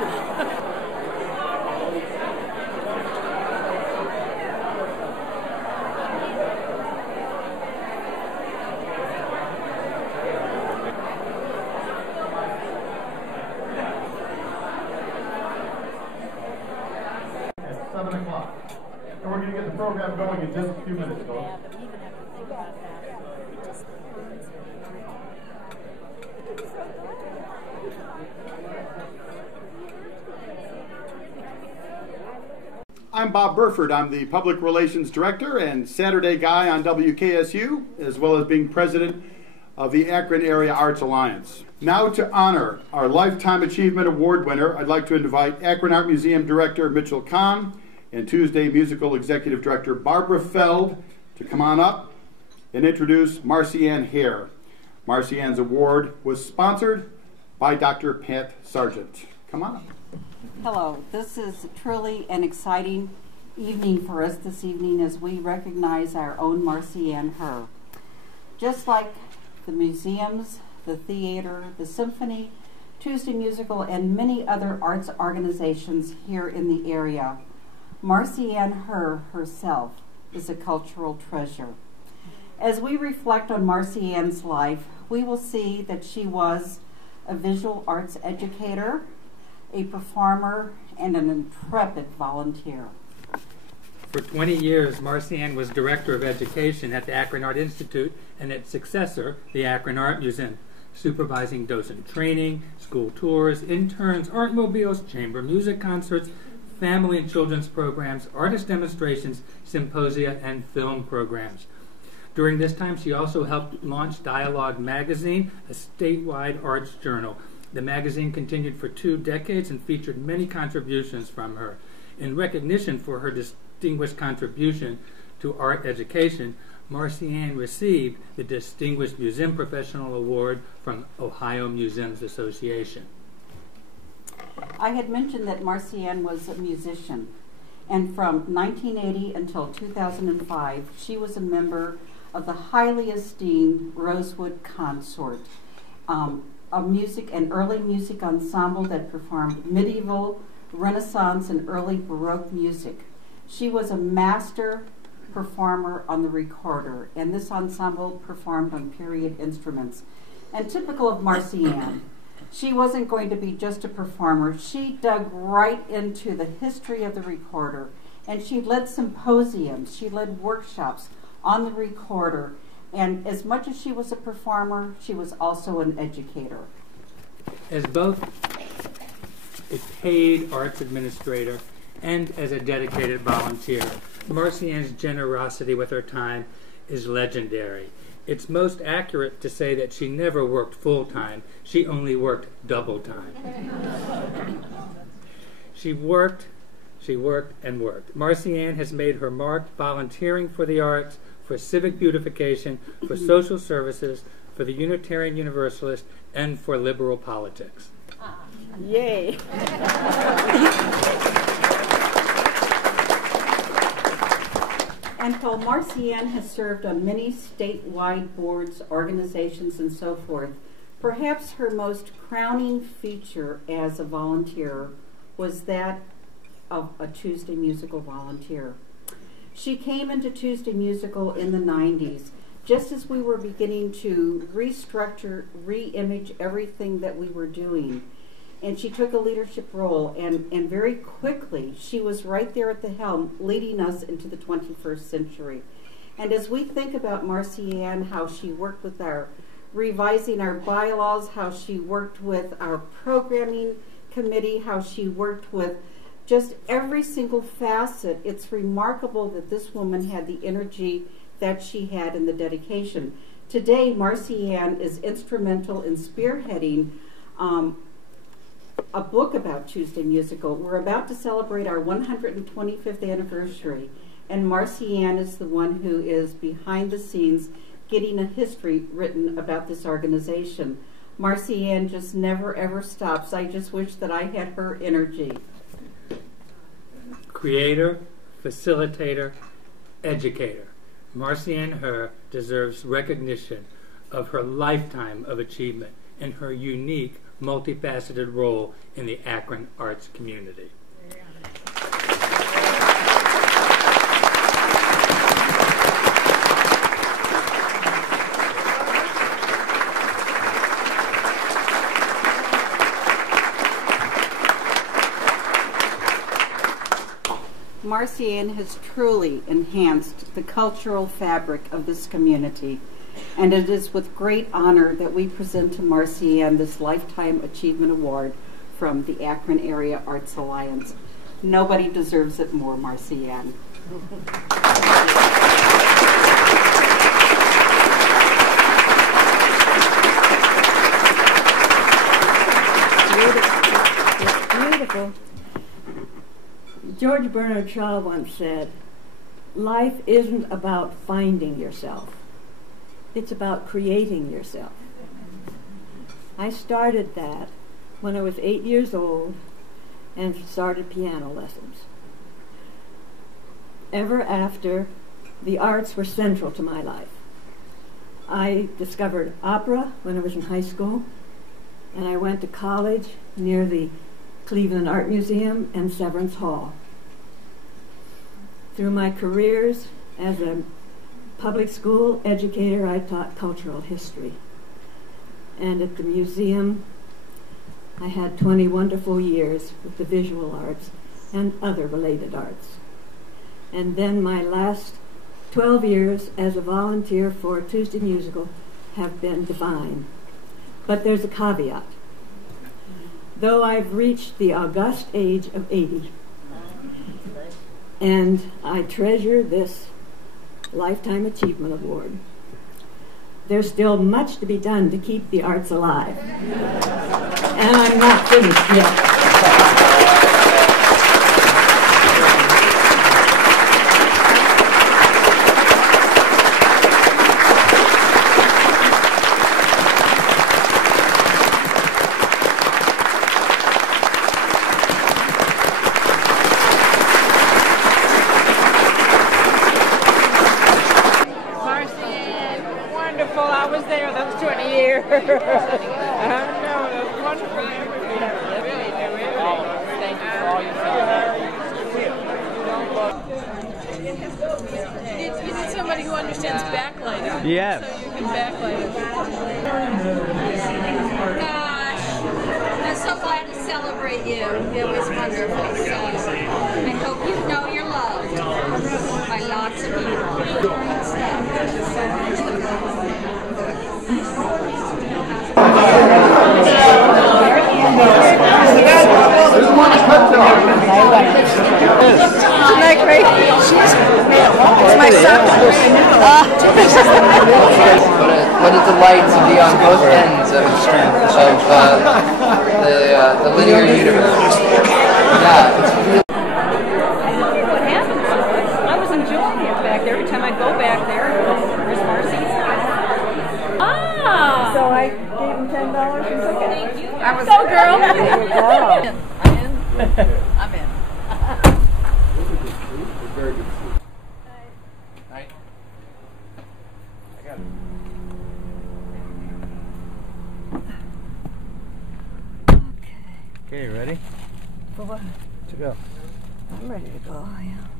And we're going to get the program going in just a few minutes, folks. I'm Bob Burford. I'm the Public Relations Director and Saturday guy on WKSU, as well as being president of the Akron Area Arts Alliance. Now to honor our Lifetime Achievement Award winner, I'd like to invite Akron Art Museum Director Mitchell Kahn and Tuesday Musical Executive Director Barbara Feld to come on up and introduce Marcianne Herr. Marcianne's award was sponsored by Dr. Pat Sargent. Come on up. Hello, this is truly an exciting evening for us this evening as we recognize our own Marcianne Herr. Just like the museums, the theater, the symphony, Tuesday Musical, and many other arts organizations here in the area, Marcianne Herr herself is a cultural treasure. As we reflect on Marcianne's life, we will see that she was a visual arts educator, a performer, and an intrepid volunteer. For 20 years, Marcianne was Director of Education at the Akron Art Institute and its successor, the Akron Art Museum, supervising docent training, school tours, interns, art mobiles, chamber music concerts, family and children's programs, artist demonstrations, symposia, and film programs. During this time, she also helped launch Dialogue Magazine, a statewide arts journal. The magazine continued for 2 decades and featured many contributions from her. In recognition for her distinguished contribution to art education, Marcianne received the Distinguished Museum Professional Award from Ohio Museums Association. I had mentioned that Marcianne was a musician, and from 1980 until 2005, she was a member of the highly esteemed Rosewood Consort, a music and early music ensemble that performed medieval, Renaissance, and early Baroque music. She was a master performer on the recorder, and this ensemble performed on period instruments. And typical of Marcianne, she wasn't going to be just a performer. She dug right into the history of the recorder, and she led symposiums, she led workshops on the recorder, and as much as she was a performer, she was also an educator. As both a paid arts administrator and as a dedicated volunteer, Marcianne's generosity with her time is legendary. It's most accurate to say that she never worked full-time. She only worked double-time. She worked, and worked. Marcianne has made her mark volunteering for the arts, for civic beautification, for social services, for the Unitarian Universalist, and for liberal politics. Yay! And while Marcianne has served on many statewide boards, organizations, and so forth, perhaps her most crowning feature as a volunteer was that of a Tuesday Musical volunteer. She came into Tuesday Musical in the 90s, just as we were beginning to restructure, re-image everything that we were doing. And she took a leadership role, and very quickly she was right there at the helm, leading us into the 21st century. And as we think about Marcianne, how she worked with our revising our bylaws, how she worked with our programming committee, how she worked with just every single facet, it's remarkable that this woman had the energy that she had and the dedication. Today, Marcianne is instrumental in spearheading a book about Tuesday Musical. We're about to celebrate our 125th anniversary, and Marcianne is the one who is behind the scenes getting a history written about this organization. Marcianne just never ever stops. I just wish that I had her energy. Creator, facilitator, educator. Marcianne Herr deserves recognition of her lifetime of achievement and her unique multifaceted role in the Akron arts community. Marcianne has truly enhanced the cultural fabric of this community, and it is with great honor that we present to Marcianne this Lifetime Achievement Award from the Akron Area Arts Alliance. Nobody deserves it more, Marcianne. It's beautiful. George Bernard Shaw once said, "Life isn't about finding yourself. It's about creating yourself." I started that when I was 8 years old and started piano lessons. Ever after, the arts were central to my life. I discovered opera when I was in high school, and I went to college near the Cleveland Art Museum and Severance Hall. Through my careers as a public school educator, I taught cultural history. And at the museum, I had 20 wonderful years with the visual arts and other related arts. And then my last 12 years as a volunteer for Tuesday Musical have been divine. But there's a caveat. Though I've reached the august age of 80, and I treasure this Lifetime Achievement Award, there's still much to be done to keep the arts alive. And I'm not finished yet. I was there those 20 years. I know, that was wonderful. Really. Thank you for all your help. You need somebody who understands backlighting. Yes. So you can backlight it. Gosh, I'm so glad to celebrate you. It was wonderful. So I hope you know you're loved by lots of people. Isn't that great? It's my son. What a delight to be on both ends of the linear universe. Yeah, it's really. What happens? I was enjoying it back there. Every time I go back there, there's Marcy's. Ah! So I gave him $10 and took it. Thank you. I was go, girl. There you go. I'm in. I'm in. Very good. Right. I got it. Okay, ready? For what? To go. I'm ready to go, yeah.